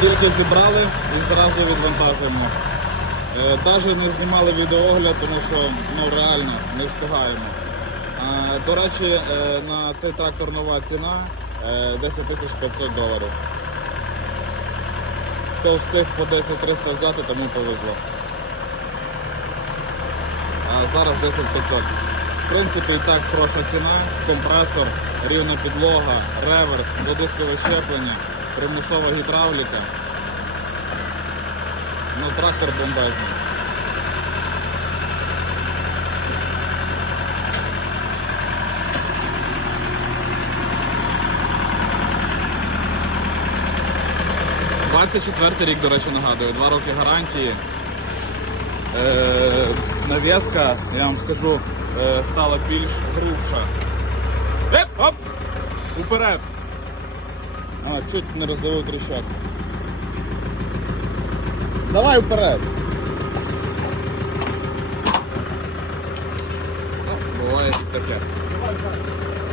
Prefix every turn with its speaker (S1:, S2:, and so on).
S1: Тільки зібрали і зразу відвантажуємо. Е, Навіть не знімали відеоогляд, тому що ну, реально не встигаємо. До речі, е, на цей трактор нова ціна е, 10 тисяч 500 доларів. Хто встиг по 10 300 взяти, тому повезло. А зараз 10 500. В принципі, і так хороша ціна, компресор, рівна підлога, реверс, додискове щеплення, примусова гідравліка. Ну, трактор. Двадцять четвертий рік, до речі, нагадую, два роки гарантії. Е, нав'язка, я вам скажу, е, стала більш грубша. Еп, оп! Уперед! А, чуть не роздавив тріщак. Давай вперед! Буває таке.